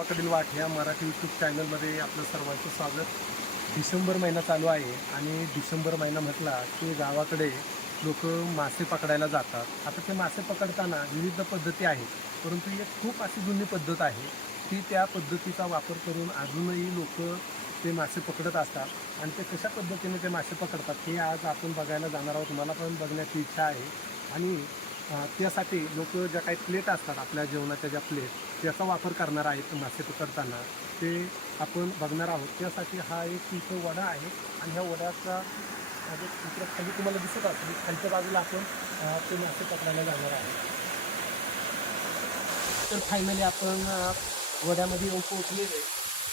गावाकडील वाट ह्या मराठी यूट्यूब चॅनलमध्ये आपलं सर्वांचं स्वागत. डिसेंबर महिना चालू आहे आणि डिसेंबर महिना म्हटला की गावाकडे लोक मासे पकडायला जातात. आता ते मासे पकडताना विविध पद्धती आहेत परंतु एक खूप अशी जुनी पद्धत आहे. की त्या पद्धतीचा वापर करून अजूनही लोक ते मासे पकडत असतात. आणि ते कशा पद्धतीने ते मासे पकडतात हे आज आपण बघायला जाणार आहोत. मला पण बघण्याची इच्छा आहे. आणि त्यासाठी लोक ज्या काही प्लेट असतात आपल्या जेवणाच्या ज्या प्लेट त्याचा वापर करणार आहेत मासे पकडताना ते आपण बघणार आहोत. त्यासाठी हा एक इथं वडा आहे आणि ह्या वड्याचा म्हणजे चित्र खाली तुम्हाला दिसत असेल म्हणजे खालच्या बाजूला आपण ते मासे पकडायला जाणार आहे तर फायनली आपण वड्यामध्ये येऊन पोहोचलेले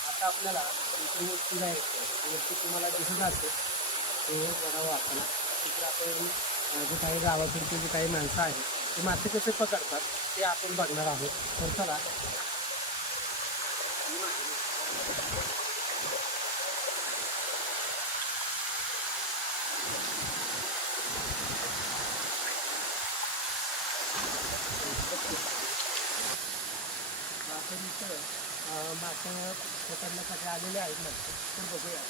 आता आपल्याला इकडे वरती जायचं वरती तुम्हाला दिसत असेल ते वडा वाचला तिकडे आपण जे काही गावाकडचे जे काही माणसं आहेत ते मासे कसे पकडतात ते आपण बघणार आहोत. तर चला. मासे पकडण्यासाठी आलेले आहेत ना तर बघूया.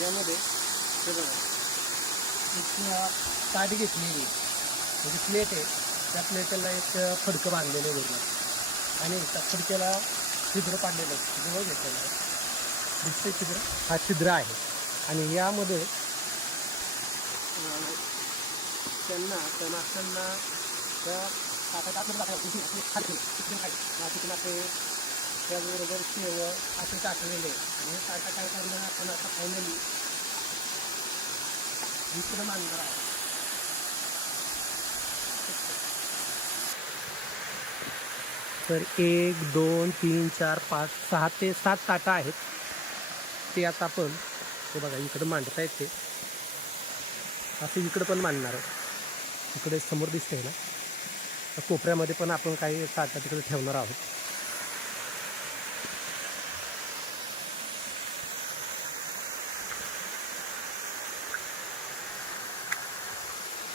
यामध्ये हे बघा एक अं, ताट घेतलेली म्हणजे प्लेट आहे. त्या प्लेटला एक फडकं बांधलेलं आहे वरून. आणि त्या फडक्याला छिद्र पाडलेलं आहे. जवळ घेतलेलं आहे. दिसते छिद्र? हा छिद्र आहे. आणि यामध्ये त्यांना त्या माशांना त्या ताटात आपलं टाकायचं तिथे आपले खाली तिकडे खाली हा, तिकडे आपले त्याचबरोबर शेव आणि काय करणार आपण आता फायनली आहे तर एक दोन तीन चार पाच सहा ते सात ताटं आहेत. ते आता आपण हे बघा इकडं मांडता येत असं इकडं पण मांडणार आहे. इकडे समोर दिसतंय ना? कोपऱ्यामध्ये पण आपण काही साठा तिकडे ठेवणार आहोत.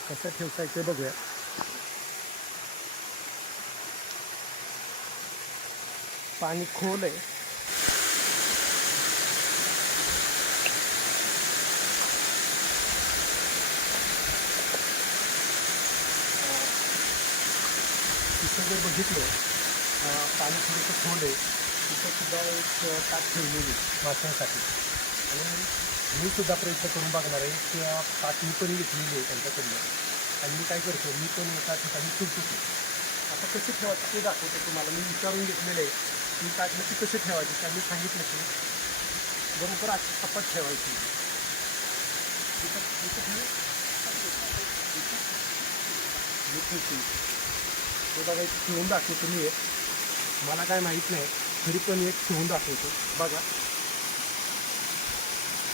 कसं ठेवता येते बघूया. पाणी खोल आहे तिथं जर बघितलं पाणी थोडंसं खोल आहे तिथंसुद्धा एक ताक ठेवलेली माशांसाठी आणि मी सुद्धा प्रयत्न करून बघणार आहे की अं, मी पण घेतलेली आहे त्यांच्याकडनं. आणि मी काय करतो मी पण एका ठिकाणी चुकतो आता कसे ठेवायचे ते दाखवतो तुम्हाला. मी विचारून घेतलेलं आहे की ताट नक्की कसे ठेवायचे त्यांनी सांगितलं की बरोबर अशी सपाट ठेवायची. इथं- इथं हे बघा एक ठेवून दाखवतो मी एक. मला काय माहीत नाही तरी पण एक ठेवून दाखवतो. बघा.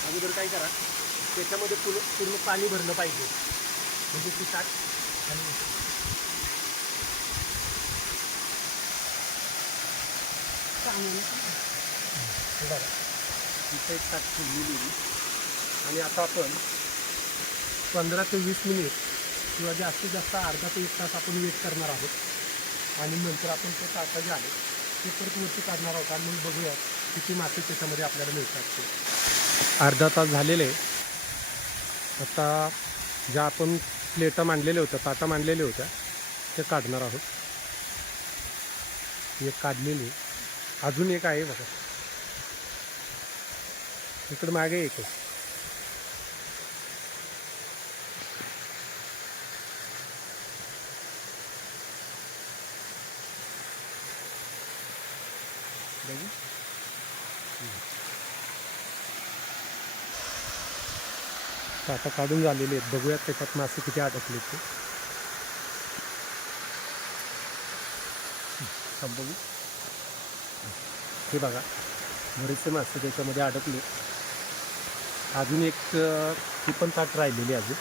अगोदर काय करा त्याच्यामध्ये पूर्ण पूर्ण पाणी भरलं पाहिजे. म्हणजे ती ताट आणि हे बघा. इथं एक ताट ठेवलेली आणि आता आपण पंधरा ते वीस मिनिट किंवा जास्तीत जास्त अर्धा ते एक तास आपण वेट करणार आहोत. आणि नंतर आपण ते ताटा जे आहे ते परत वरती काढणार आहोत आणि मग बघूया किती मासे त्याच्यामध्ये आपल्याला मिळतात ते. अर्धा तास झालेले. आता ज्या आपण प्लेटा मांडलेल्या होत्या ताटा मांडलेल्या होत्या ते काढणार आहोत. एक काढलेली. अजून एक आहे बघा. इकडं मागे एक आहे. बघू आता काढून झालेले आहेत. बघूयात त्याच्यात मासे किती अडकले ते. बघू हे बघा. बरेचसे मासे त्याच्यामध्ये अडकले. अजून एक ती पण ताट राहिलेली अजून.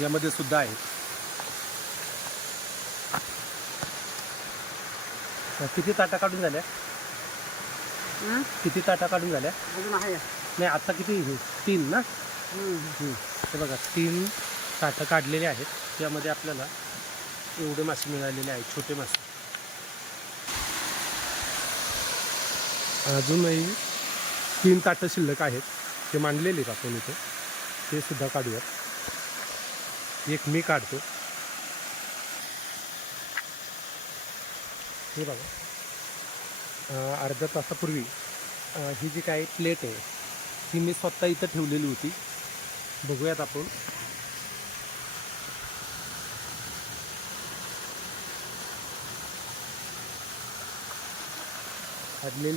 यामध्ये सुद्धा आहेत किती ताटा काढून झाल्या? किती ताटा काढून झाल्या? नाही आता किती? तीन ना? हं. बघा तीन ताटं काढलेले आहेत. त्यामध्ये आपल्याला एवढे मासे मिळालेले आहेत छोटे मासे. अजूनही तीन ताटं शिल्लक आहेत. ते मांडलेले आहेत आपण इथे ते सुद्धा काढूयात. एक मी काढतो. हे बघा. अं, अर्ध्या तासापूर्वी ही जी काही प्लेट आहे ती मी स्वतः इथं ठेवलेली होती. बघूयात आपण. काढलेली